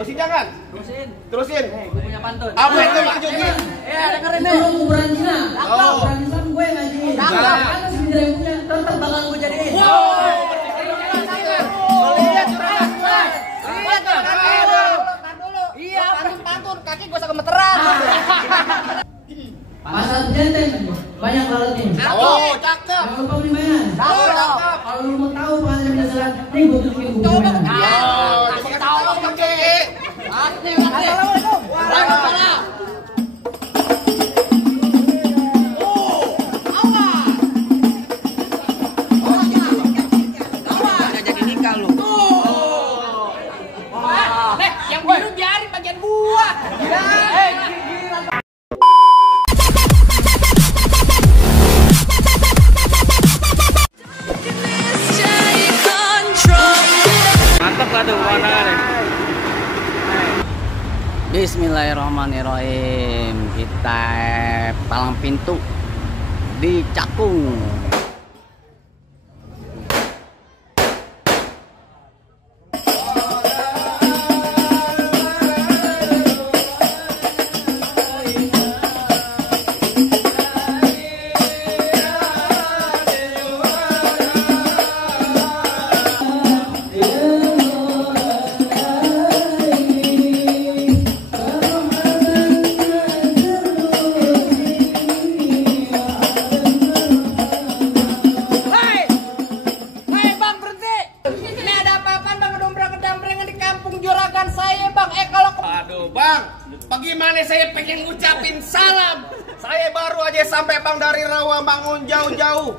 Terusin jangan? Terusin. Gue punya pantun. Apa itu Bang Juki? Dengerin nih. Lu ukuran Cina. Oh. Ukuran Islam gue ngaji. Nah. Ada sendiri yang punya. Tetep bakal gue jadiin. Lihat curang. Lihat tuh. Iya, pantun. Kaki gue usah gemeteran. Pasal Jenteng banyak lalatnya. Oh, cakep. Jangan lupa beli mainan. Cakep. Kalau lu mau tahu pengantin penasaran, nih gue tunjukin buku mainan. Oh, coba kasih tahu Bang Juki. Assalamualaikum. Waalaikumsalam. Jadi nikah lu. Yang biru biarin bagian gua. Mantap lah tuh pemandangannya. Bismillahirrahmanirrahim. Kita palang pintu di Cakung. Aduh Bang, bagaimana saya pengen ngucapin salam. Saya baru aja sampai Bang dari Rawamangun jauh-jauh.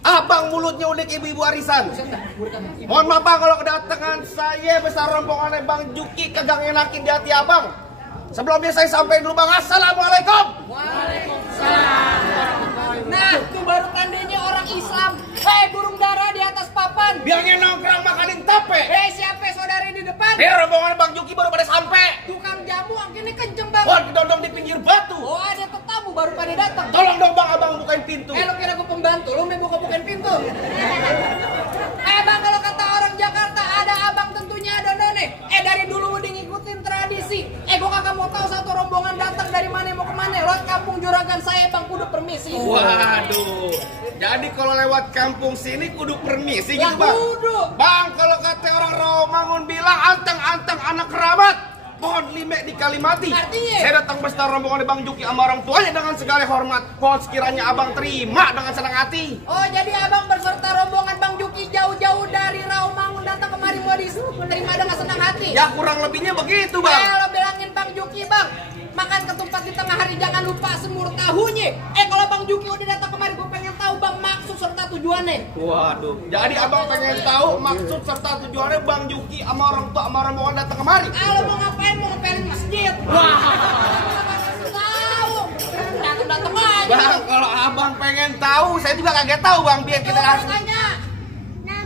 Abang mulutnya udah kayak ibu-ibu arisan. Mohon maaf Bang kalau kedatangan saya besar rombongannya Bang Juki kagak enakin di hati Abang. Sebelumnya saya sampai dulu Bang. Assalamualaikum. Waalaikumsalam. Nah, itu baru tandanya orang Islam. Burung dara di atas papan. Bilangnya nongkrong makanin tape. Siapa saudari di depan? Rombongan Bang Juki baru pada sampai. Tukang jamu akhirnya kenceng banget. Wah, didodong di pinggir batu. Oh, ada tetamu baru pada datang. Tolong dong Bang, Abang bukain pintu. Lo kira gue pembantu, lo mau bukain pintu. Bang, kalau kata orang Jakarta ada abang tentunya ada none. Dari dulu udah ngikutin tradisi. Gue kagak mau tahu satu rombongan datang dari mana mau kemana. Lewat kampung Juragan saya Bang kudu permisi. Waduh. Jadi kalau lewat kampung sini kudu permisi Ya, gitu Bang. kudu. Bang, kalau kata orang Rawamangun bilang anteng-anteng anak kerabat. Pohon lime di Kalimati. Artinya? Saya datang beserta rombongan Bang Juki sama orang tuanya dengan segala hormat. Mohon sekiranya Abang terima dengan senang hati. Oh, jadi abang berserta rombongan Bang Juki jauh-jauh dari Rawamangun datang kemari mau diterima dengan senang hati. Ya kurang lebihnya begitu Bang. Lo bilangin Bang Juki Bang, makan ketupat di tengah hari jangan lupa semur tahunya. Kalau Bang Juki udah datang kemari gue pengen tahu Bang maksud serta tujuannya. Waduh. Jadi Abang pengen tahu maksud serta tujuannya Bang Juki sama orang tua sama rombongan datang kemari. Kalau mau ngapain mau ngepelin masjid. Wah. Tahu. Datang aja. Bang, kalau Abang pengen tahu, saya juga kaget tahu Bang. Biar kita langsung. Tanya.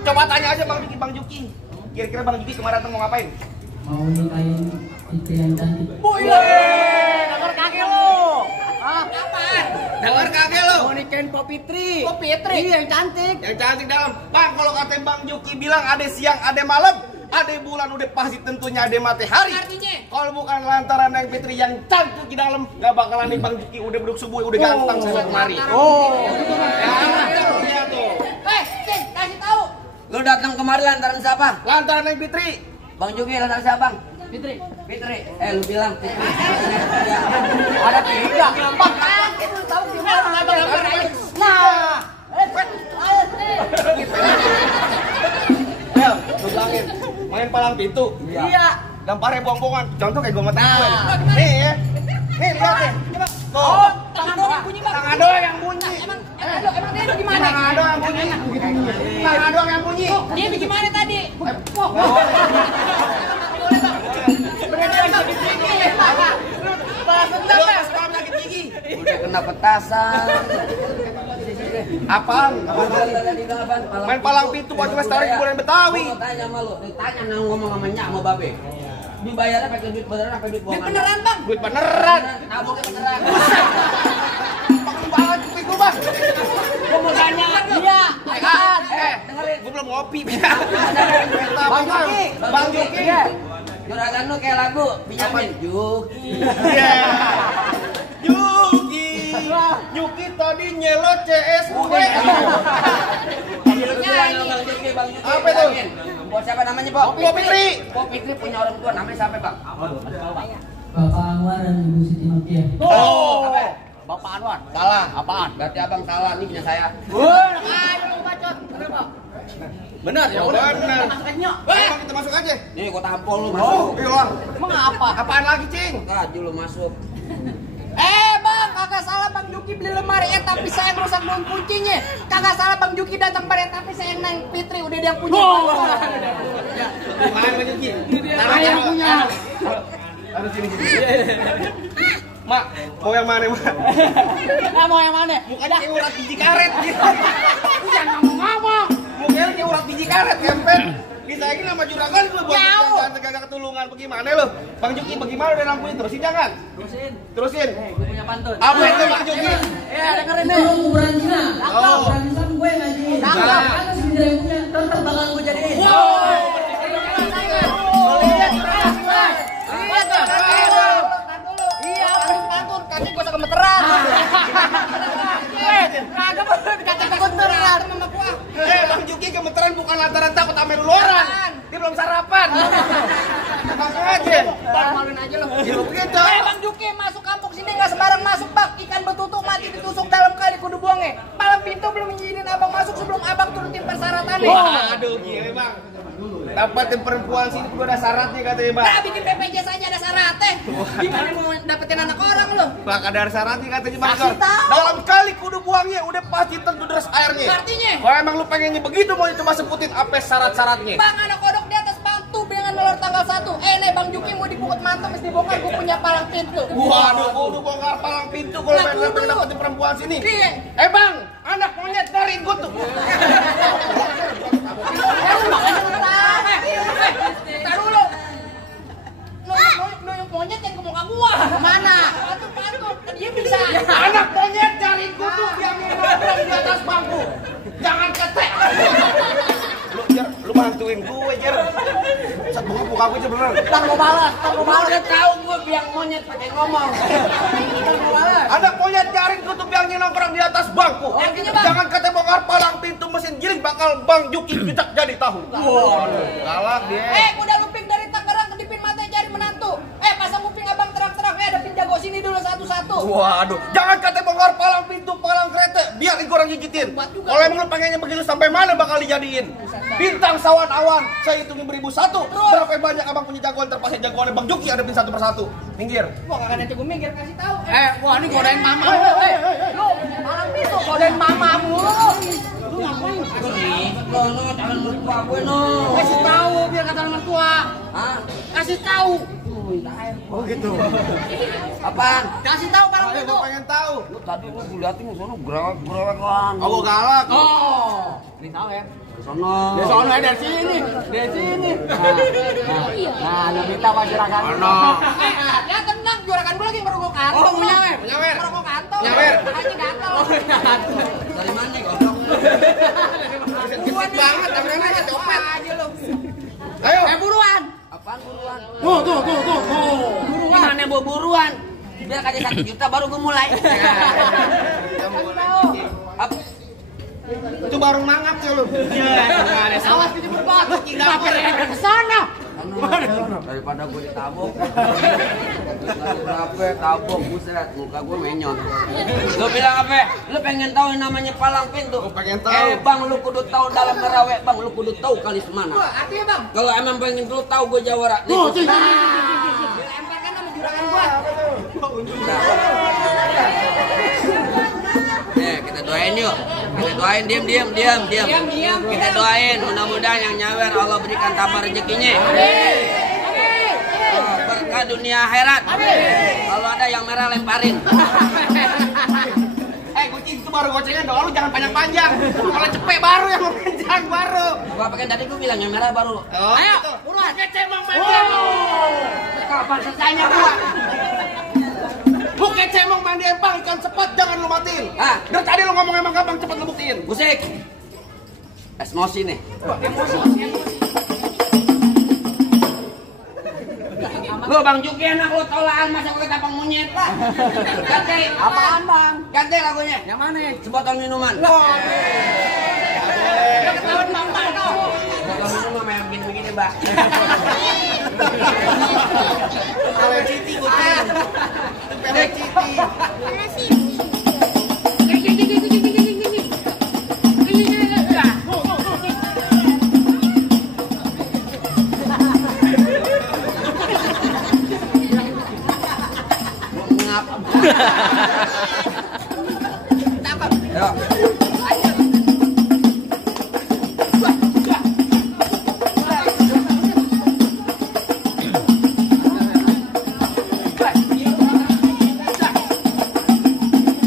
Coba tanya aja Bang Juki. Kira-kira Bang Juki kemarin datang mau ngapain? Mau nikahin istri yang cantik. Dengar kakek lo. Apaan? Dengar kakek lo. Mau nikahin Pak Fitri. Oh, Fitri. Iya, yang cantik. Yang cantik dalam. Bang, kalau kata Bang Juki bilang ada siang, ada malam, ada bulan, udah pasti tentunya ada matahari. Artinya? Kalau bukan lantaran yang Fitri yang cantik di dalam, gak bakalan nih Bang Juki udah beduk subuh, udah ganteng semua kemari. Ya tuh. Cing, kasih tahu. Lu datang kemari lantaran siapa? Lantaran yang Fitri. Bang Juki lantaran siapa, Bang? Fitri. Fitri. Lu bilang Fitri. Ada tiga. Empat kakek lu tahu gimana abang-abang aja. Nah. Lu bilangin, main palang pintu. Iya. Gambarnya buang-buangan. Contoh kayak gue mata gue. Nih ya. Nih lihat ya. Oh, tangan doang bunyi Bang. Tangan doang yang bunyi. Emang dia gimana? Tangan doang yang bunyi. Tangan doang yang bunyi. Dia gimana tadi? Udah kena petasan. Apaan? Main palang pintu buat lestari kuburan Betawi. Gua tanya sama lu, ditanya ngomong sama nyak sama babe. Dibayarnya pakai duit beneran apa duit bohongan? Beneran Bang. Duit beneran. Naboknya beneran. Pakai banget kuping gua, Bang. Gua mau tanya. Iya. Dengerin. Gua belum ngopi. Bang Juki. Bang Juki. Juragan lu kayak lagu pinjamin Juki. Iya. Yuki tadi nyelot CS gue. Apa itu? Buat siapa namanya, Pok? Pok Fitri. Pok Fitri punya orang tua namanya siapa, Bang? Bapak Anwar dan Ibu Siti Nokia. Oh. Bapak Anwar. Salah. Apaan? Berarti abang salah, ini punya saya. Ayo bacot. Kenapa? Benar ya udah. Benar. Ayo kita masuk aja. Nih gua tampol lu Oh, masuk. iya. Emang apa? Apaan lagi, Cing? Kaju lu masuk. Bang, kagak salah Bang Juki beli lemari tapi saya rusak daun kuncinya. Kagak salah Bang Juki datang pada tapi saya nang Fitri udah dia punya. Gimana Bang Juki? Saya punya. Aduh sini. Mak, mau yang mana, Mak? Mau yang mana? Mukanya kayak urat biji karet gitu. Jangan ngomong. Mukanya kayak urat biji karet, kempet. Kita ini nama juragan gue buat negara ketulungan bagaimana lo? Bang Juki bagaimana udah lampuin terusin jangan? Terusin. Gue punya pantun. Apa itu Bang Juki? Dengerin Itu lo kuburan Cina. Oh. Kuburan Islam gue ngajiin. Salah. Kan sendiri yang punya, tetap bakal gue jadiin. Iya, pantun. Kaki gue suka gemeteran. Kagak bener kaki gue gemeteran sama gua. Bang Juki gemeteran bukan lantaran takut sama dulu orang. Dia belum sarapan. Makan aja. Maluin aja lo. Ya lu begitu. Bang Juki masuk kampung sini nggak sembarang masuk Bang. Ikan betutuk mati ditusuk dalam kali kudu buangnya. Palang pintu belum izinin abang masuk sebelum abang turutin persyaratannya. Aduh gila Bang. Dapatin perempuan sini kudu ada syaratnya katanya Bang. Nah, bikin BPJS aja ada syaratnya. Gimana mau dapetin anak orang lo? Bang ada syaratnya katanya Bang. Kasih tahu. Dalam kali kudu buangnya udah pasti tentu deras airnya. Artinya? Kalau emang lu pengennya begitu mau coba sebutin apa syarat-syaratnya. Bang anak kodok di atas batu dengan telur tanggal 1. Nih Bang Juki mau dibukut mantap mesti bongkar gue punya palang pintu. Waduh, kudu bongkar palang pintu kalau Nah, pengen kudu. dapetin perempuan sini. Iya. Bang, anak monyet dari gue tuh. Tar dulu. Nuyuk monyet yang ke muka gua. Mana? Pantun. Dia bisa. Anak monyet dari gue tuh yang nongkrong di atas bangku. Jangan ketek. Lu bantuin gue, Jer. Set buka gue aja beneran. Ntar gua balas. Udah tahu gue biang monyet pakai ngomong. Anak monyet jaring kutub yang nongkrong di atas bangku. Artinya, Bang? Jangan kata bongkar palang pintu mesin giling bakal Bang Juki jejak jadi tahu. Waduh, galak dia. Kuda lumping dari Tangerang kedipin mata cari menantu. Pasang kuping abang terang-terang. Ada pin jago sini dulu satu-satu. Waduh, jangan kata bongkar palang pintu, palang kereta, biar gue orang gigitin. Buat juga. Kalau emang lu pengennya begitu sampai mana bakal dijadiin? Bintang sawan awan, saya hitungin 1001. Berapa banyak abang punya jagoan terpaksa jagoannya Bang Juki hadapin satu persatu. Minggir. Gua kagak nanti gua minggir kasih tahu. Wah ini godain mama. Lu palang pintu kodain mama mulu. Lu ngapain? Lu jangan mertua gue no. Kasih tahu biar kata mertua. Hah? Kasih tahu. Oh gitu. Apaan? Kasih tahu palang Ayo pintu. gue pengen tahu. Lu tadi lu liatin di sono gerewek kan. Oh gue galak. Ini tahu ya. Di sono. Di sono dari sini. Dari sini. Nah, lebih tahu masyarakat. Ono. Ya tenang, juragan gua lagi ngerokok kantong. Oh, punya wer. Ngerokok kantong. Punya wer. Aja gatel. Dari mana nih goblok? Cepet banget, tangannya nggak copet. Aja lu. Ayo. Buruan. Apaan buruan? Tuh. Gimana bawa buruan? Biar aja 1 juta baru gue mulai. Kasih tahu. Apa? Itu baru mangap ya lu. Awas di berbat. Ngapain ke sana? Daripada gue ditabok. Berapa tabok buset muka gue menyot. Lu bilang apa? Lu pengen tahu yang namanya palang pintu? Gua pengen tahu. Bang lu kudu tahu dalam merawek bang, lu kudu tahu kali semana. Artinya bang. Kalau emang pengen lu tahu gue jawara. Dilemparkan sama juragan gua. Kita doain yuk. Kita doain diam. Kita doain mudah-mudahan yang nyawer Allah berikan tambah rezekinya. Berkah dunia akhirat. Kalau ada yang merah lemparin. Kucing itu baru gocengan doang, lu jangan panjang-panjang. Kalau cepet baru yang panjang baru. Gua pakai tadi gua bilang yang merah baru. Oh, Ayo, gitu. buruan. Cemong mandi. Kapan selesainya gua? Bukan cemong mandi empang ikan cepat jangan lu matiin. Ah. Dari tadi lu ngomong emang gampang cepet lu buktiin. Musik. Emosi nih. Lu Bang Juki enak lu tolaan masa pakai tapang monyet. Ganti. Apaan bang? Ganti lagunya. Yang mana? Sebotol minuman. Ya ketahuan bang tau. Sebotol minuman yang begini-begini, Mbak. Kalau Citi kucing. Kalau Citi. Yo.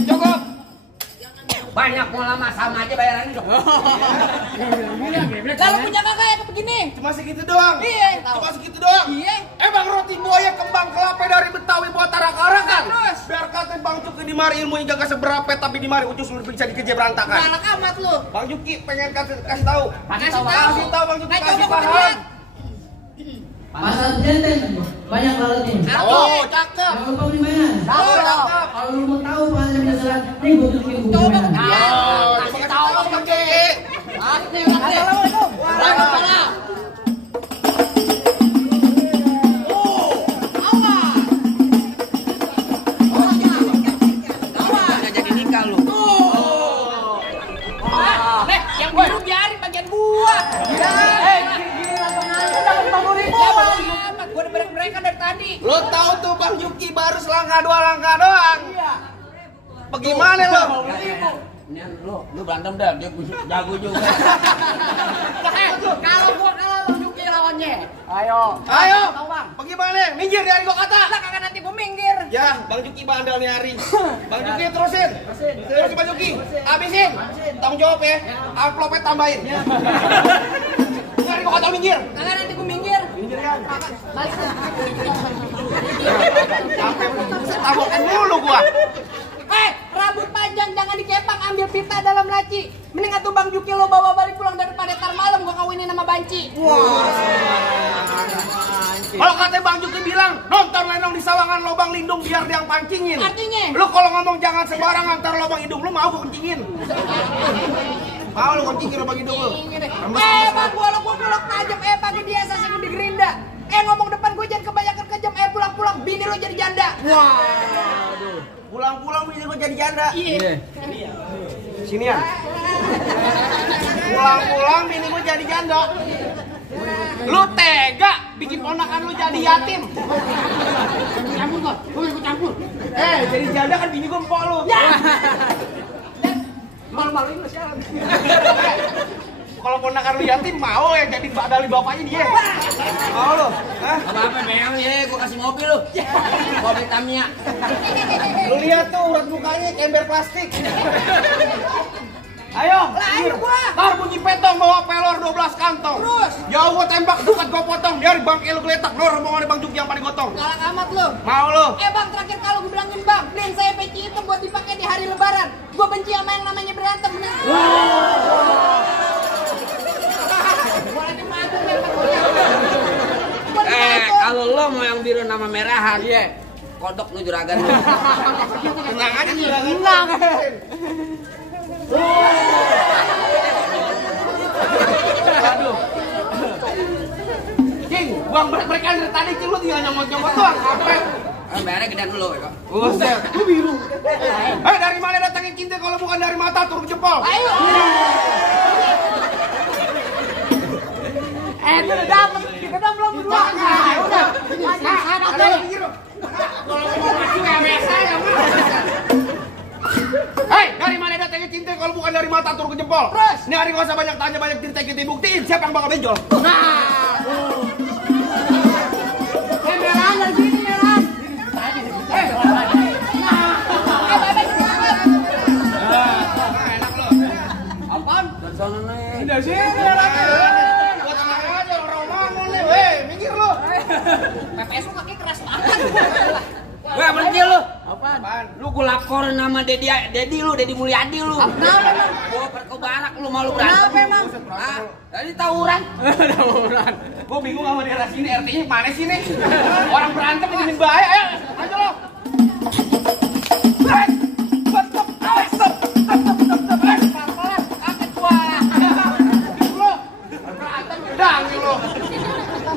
Cukup. Banyak mau lama sama aja bayarannya dong. Kalau punya kakak ya begini. Cuma segitu doang. Iya. Cuma segitu doang. Iya. Emang roti buaya kembang kelapa dari Betawi buat arak-arakan. Terus? Biar kata Bang Juki di mari ilmunya gak seberapa, tapi di mari ujung sulit bisa dikejar berantakan. Galak amat lu. Bang Juki pengen kasih tahu. Kasih tahu. Kasih tahu Bang Juki, Ayo kasih coba paham. Pasal jenten banyak lalatnya. Oh, cakep. Jangan lupa beli mainan. Cakep. Kalau lu mau tahu pasal dasar ribut bikin buku Coba. mainan. Oh, kasih tahu Bang Juki. Assalamualaikum. Waalaikumsalam. Udah jadi nikah lu. Nek, yang biru biarin bagian gua. Gua udah bareng mereka dari tadi. Lo tahu tuh Bang Juki baru selangkah 2 langkah doang. Bagaimana lo? Ini lu berantem dah, dia jago juga. Kalau gua kalah Bang Juki lawannya. Ayo. Ayo. Tahu Bang. Bagaimana? Minggir dari gua kata. Lah kagak nanti gua minggir. Ya, Bang Juki bandel nih hari. Bang Juki terusin. Terus Bang Juki. Habisin. Tanggung jawab ya. Amplopnya tambahin. Dari gua kata minggir. Kagak nanti gua minggir. Minggir kan. Balik. Sampai tabokan mulu gua. Rambut panjang jangan dikepang, ambil pita dalam laci. Mending atuh Bang Juki lo bawa balik pulang daripada tar malam gua kawinin sama Banci. Kalau kata Bang Juki bilang, nonton lenong di sawangan lubang lindung biar dia yang pancingin. Artinya? Lu kalau ngomong jangan sembarangan tar lubang hidung lu mau gua kencingin. Mau lu kencingin lubang hidung lu. Bang gua pelok tajam pakai dia sasi di gerinda. Ngomong depan gua jangan kebanyakan kejam. Pulang-pulang bini lo jadi janda. Pulang-pulang bini gua jadi janda. Iya. Sini ya. Pulang-pulang bini gua jadi janda. Lu tega bikin ponakan lu jadi yatim. Campur kok. Gua ikut campur. Jadi janda kan bini gua empok lu. Ya. Malu-maluin lu sialan. Kalau ponakan lu yatim mau ya jadi dari bapaknya dia. Mau lu? Hah? Apa-apa memang ya, gua kasih mobil lu. Mobil Tamiya. Lu lihat tuh urat mukanya ember plastik. Ayo, Ayo gua. Ntar bunyi petong bawa pelor 12 kantong. Terus? Jauh gua tembak dekat gua potong. Dari bangke lu geletak. Lu rombongan Bang Juki yang paling gotong. Galak amat lu. Mau lu? Bang, terakhir kalau gue bilangin bang, beliin saya peci hitam buat dipakai di hari lebaran. Gue benci sama yang namanya berantem. Kalau lo mau yang biru nama merahan, kodok lu juragan lu. Tenang aja juragan. Tenang. Aduh. King, buang mereka dari tadi King lu tinggal nyomot-nyomot doang. Kampret. Bayarnya gedean dulu ya kok. Buset, lu biru. Dari mana datangin cinta kalau bukan dari mata turun jempol? Ayo. Itu udah dapet, kita udah belum berdua. Udah. Ada pinggir dong. Kalau mau maju kayak biasa ya, Mas. Dari mana datangnya cinta kalau bukan dari mata turun ke jempol? Terus? Ini hari gak usah banyak tanya, banyak cerita, kita buktiin siapa yang bakal benjol. Merah dari sini, merah. Apaan? Dari sana nih. Dari sini, gua tenang aja, orang bangun nih. Minggir lu. PPS lu kaki keras banget. Weh, berhenti lu. Apa? Apaan? Lu gua laporin nama Dedi Mulyadi lu. Kenapa emang? Gua perkobarak lu malu berantem. Kenapa emang? Ah, tadi tawuran. Tawuran. Gua bingung sama daerah sini, RT-nya mana sih nih? Orang berantem ini bahaya. Ayo, ayo lo.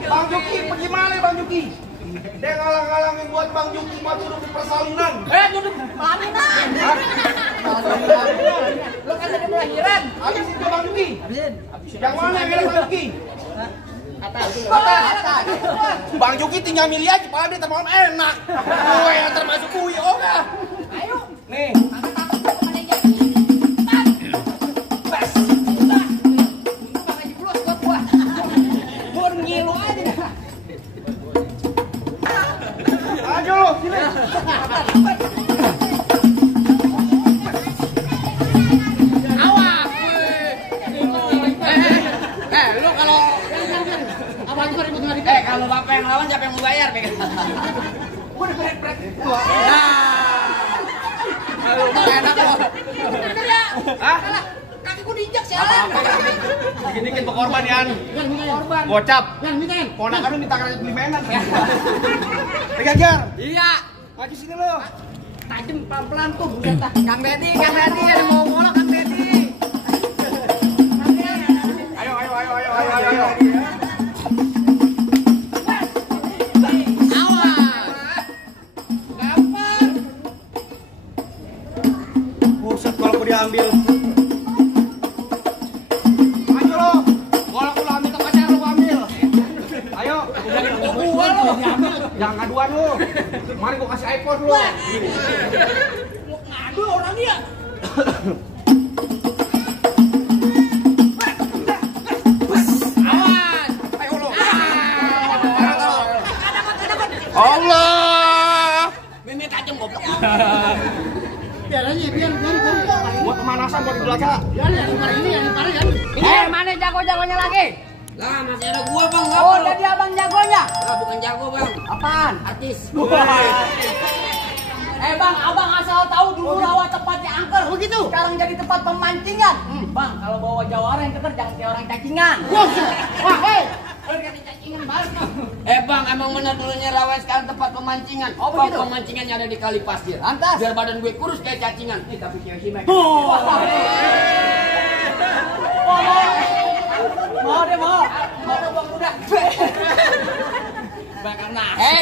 Bang Juki, bagaimana Bang Juki? Dia ngalang-ngalangin buat Bang Juki buat duduk di persalinan. Duduk pelaminan. Lo kan dari pelahiran. Habisin ke Bang Juki. Habisin. Yang mana yang bilang Bang Juki? Atas. Bang Juki tinggal milih aja, Pak dia termau enak. Gue yang termasuk kui, oh enggak? Ayo. Nih. Ayo lo, sini. Awas. Lu kalau kalau bapak yang lawan siapa yang mau bayar? Gua udah pret-pret. Enak lo. Bener ya? Hah? Kaki gua diinjak sialan. Dikit-dikit korban Yan. Korban. Gocap. Ponakan lu minta kredit beli mainan. Tegajar. Iya. Maju sini lo. Tajem pelan-pelan tuh. Buset dah. Kang Dedi ada mau ngolok Kang Dedi. Ayo. Gampang. Buset kalau aku diambil. Maju lo. Kalau aku ambil ke pacar lo ambil. Ayo. Gua lo. Jangan ngaduan lo. Mari gua kasih iPhone lo. Lo ngadu orangnya. Awas. Ayo lo. Allah. Mimi tajam goblok. Biar aja, biar. Buat pemanasan buat di belakang. Mana jago-jagonya lagi? Lah masih ada gua bang. Oh, jadi abang jagonya. Lah bukan jago bang. Apaan? Artis. Bang, abang asal tahu dulu rawa tempatnya angker. Begitu. Sekarang jadi tempat pemancingan. Bang, kalau bawa jawara yang keker jangan kayak orang cacingan. Wah, hei. Kalau kayak cacingan balik dong. Bang, emang bener dulunya rawa sekarang tempat pemancingan. Oh, begitu? Pemancingannya ada di kali pasir. Lantas? Biar badan gue kurus kayak cacingan. Tapi cewek sih Mek. Mau deh, mau. Mau bang udah.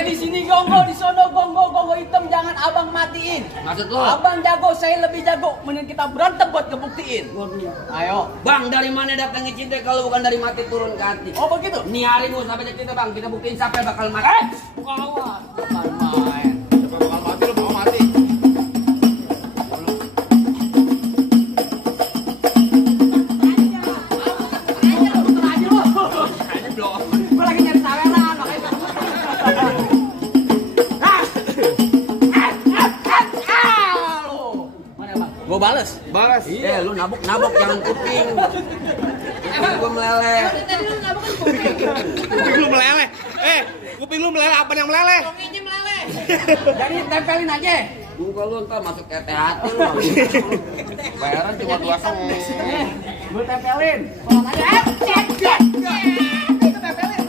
Di sini gonggo, di sono gonggo hitam, jangan abang matiin. Maksud lo? Abang jago, saya lebih jago. Mending kita berantem buat ngebuktiin. Ayo. Bang, dari mana datangnya cinta kalau bukan dari mati turun ke hati? Oh begitu. Niarin lu sampai cinta bang, kita buktiin siapa yang bakal mati. Bukan lawan. Bukan main. Siapa bakal mati lo mau mati. Gue lagi nyari saweran, makanya Gue bales. Balas. Lu nabok jangan kuping. Gue meleleh. Kuping lu meleleh. Kuping lu meleleh apa yang meleleh? Tonginya meleleh. Jadi tempelin aja. Gue lu ntar masuk ke hati lu. Bayaran cuma 2,5. Gue tempelin. Kalau nanya, itu tempelin.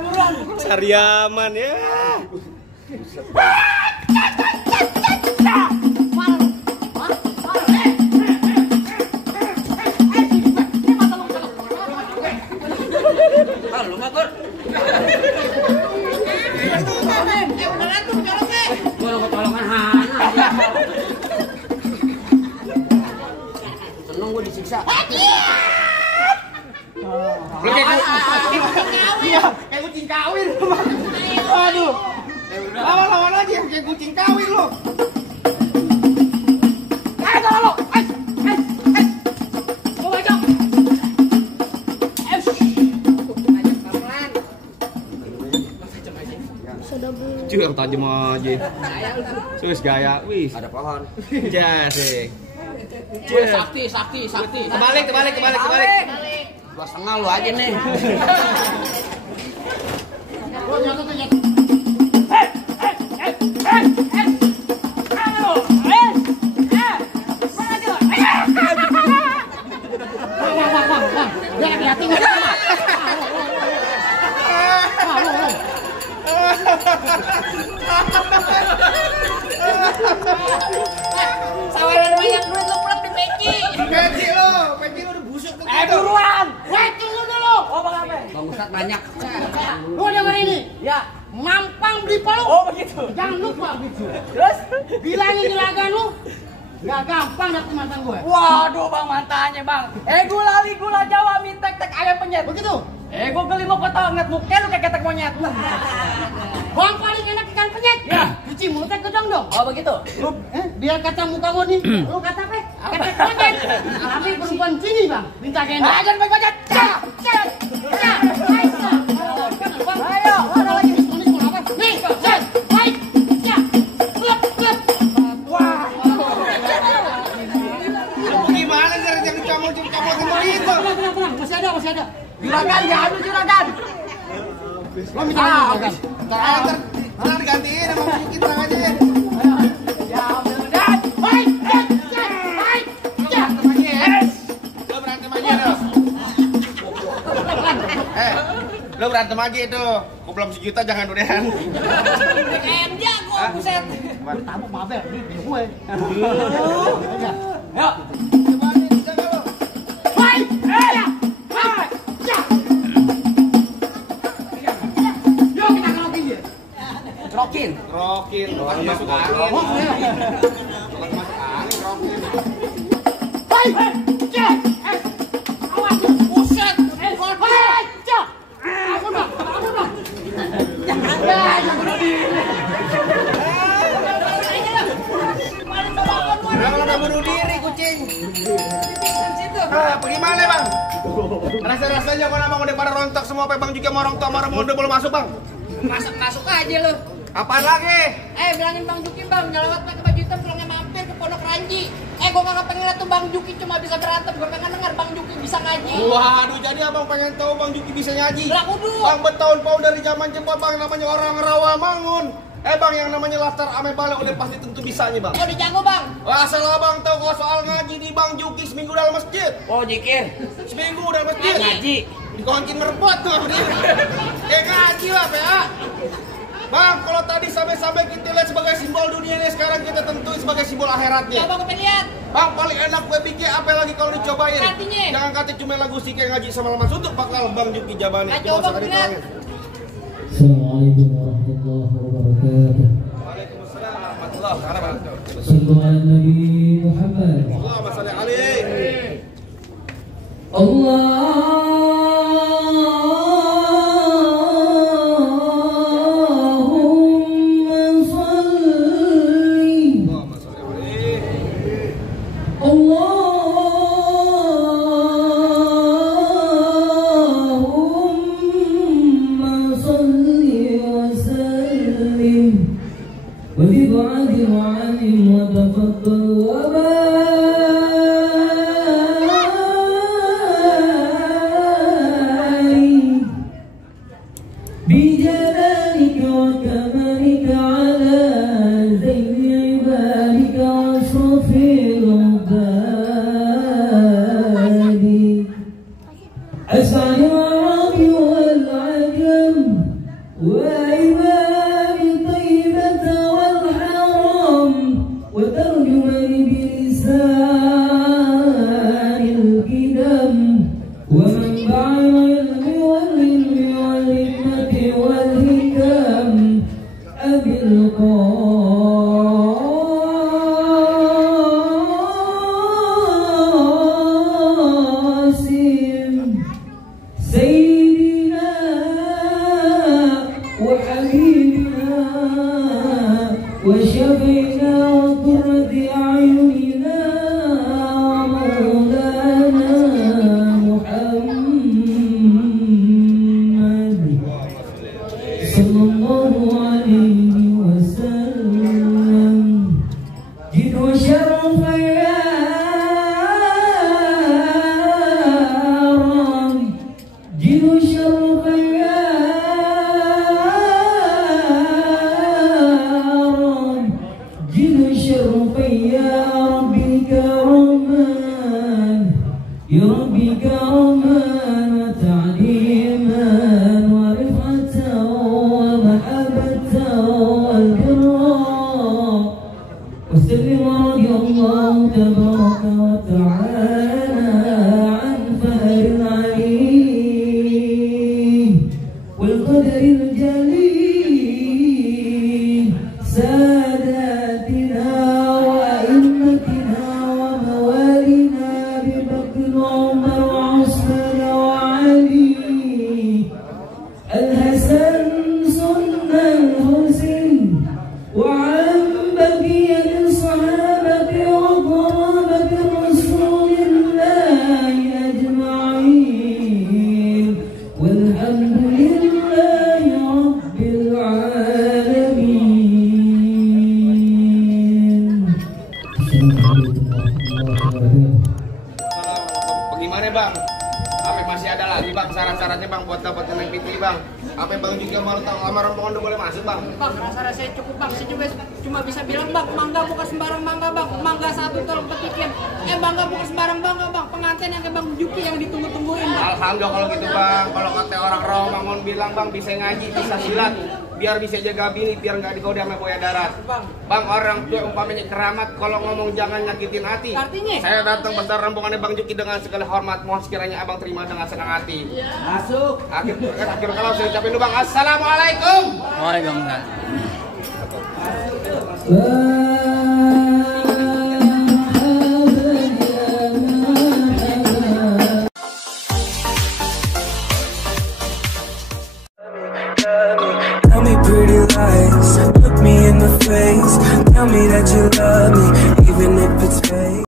Buruan. Sariaman ya. Lu mah Gur. Beneran tuh coloknya. Gue nunggu colongan Hana. Seneng gue disiksa. Lu kayak kucing kawin. Aduh. Lawan aja kayak kucing kawin lu. Ayo lo. Lo bajak. Curang tajam aja. Terus gaya, wis. Ada pohon. Jasik. Sakti. Kebalik. 2,5 lu aja nih. Sawaran banyak duit lu plek di peci. Peci lu udah busuk begitu. Buruan. Tunggu dulu. Oh, Bang apa? Bang Ustadz banyak. Lu denger ini? Ya. Mampang beli palu. Oh, begitu. Jangan lupa gitu. Terus bilangin jelagan lu. Gak gampang dapet mantan gue. Waduh, Bang, mantannya, Bang. Gula Jawa mintek tek ayam penyet. Begitu. Gue geli mau kota ngeliat muka lu kayak ketek monyet. Bang paling enak ikan penyet. Ya. Cuci mulutnya gedong dong. Oh, begitu. Lu biar kaca muka gue nih. Lu kata apa? Ketek monyet. Tapi perempuan sini, Bang. Minta gendong. Jangan banyak-banyak. Ayo, ada lagi. Ini apa? Nih, set. Baik. Ya. Klep. Wah. Gimana cara dicomot semua itu? Tenang. Masih ada. Juragan, diambil juragan. Lo minta juragan. Ntar digantiin sama Yuki, tenang aja ya. Ya, mudah-mudahan. Baik. Ya. Lo berantem aja tuh. Lo berantem aja itu. Kok belum sejuta jangan udahan. Kayak jago, buset. Tamu mabel, ini gue. Ayo. Baik. Ya. Rokin. Lagi masuk angin. Baik. Cek. Awas, buset. Baik. Cek. Ampun, Bang. Jangan bunuh diri. Kenapa bunuh diri, kucing? Gimana, Bang? Rasa-rasanya kalau Bang udah pada rontok semua, apa Bang juga mau orang tua marah muda belum masuk, Bang? Masuk aja lu. Apaan lagi? Bilangin Bang Juki, Bang, nyelewat pakai baju hitam pulangnya mampir ke Pondok Ranji. Gua kagak pengen liat tuh Bang Juki cuma bisa berantem, gua pengen denger Bang Juki bisa ngaji. Waduh, jadi Abang pengen tahu Bang Juki bisa ngaji. Lah kudu. Bang bertahun-tahun dari zaman jempol Bang namanya orang Rawamangun. Bang yang namanya Latar Ame Bale udah pasti tentu bisanya, Bang. Udah jago, Bang. Asal Abang tahu kalau soal ngaji di Bang Juki seminggu dalam masjid. Oh, jikir. Seminggu dalam masjid. Ngaji. Dikoncin merebut tuh sama dia. Ngaji lah, PA. Bang, kalau tadi sampai kita lihat sebagai simbol dunia ini, sekarang kita tentuin sebagai simbol akhiratnya. Coba gue pengen lihat. Bang, paling enak gue bikin apa lagi kalau dicobain? Artinya? Jangan kata cuma lagu Sike ngaji sama Lama Suntuk bakal Bang Juki jabanin. Coba gue lihat. Assalamualaikum warahmatullahi wabarakatuh. Waalaikumsalam warahmatullahi wabarakatuh. Sallu ala Nabi Muhammad. Allahumma shalli alaihi. masih ada lagi bang syarat-syaratnya bang buat dapetin yang PT bang. Apa yang bang juga mau tahu amaran bang udah boleh masuk bang? Bang, rasa saya cukup bang. Saya juga cuma bisa bilang bang, mangga bukan sembarang mangga bang. Mangga satu tolong petikin. Mangga bukan sembarang mangga bang. Pengantin yang kayak Bang Juki yang ditunggu-tungguin bang. Alhamdulillah kalau gitu bang. Kalau kata orang Rawamangun bilang bang bisa ngaji, bisa silat, biar bisa jaga bini, biar nggak digoda sama buaya darat. Bang orang tua umpamanya keramat, kalau ngomong jangan nyakitin hati. Artinya? Saya datang besar rombongannya Bang Juki dengan segala hormat, mohon sekiranya abang terima dengan senang hati. Masuk. Akhir kalau saya ucapin dulu bang, assalamualaikum. Waalaikumsalam.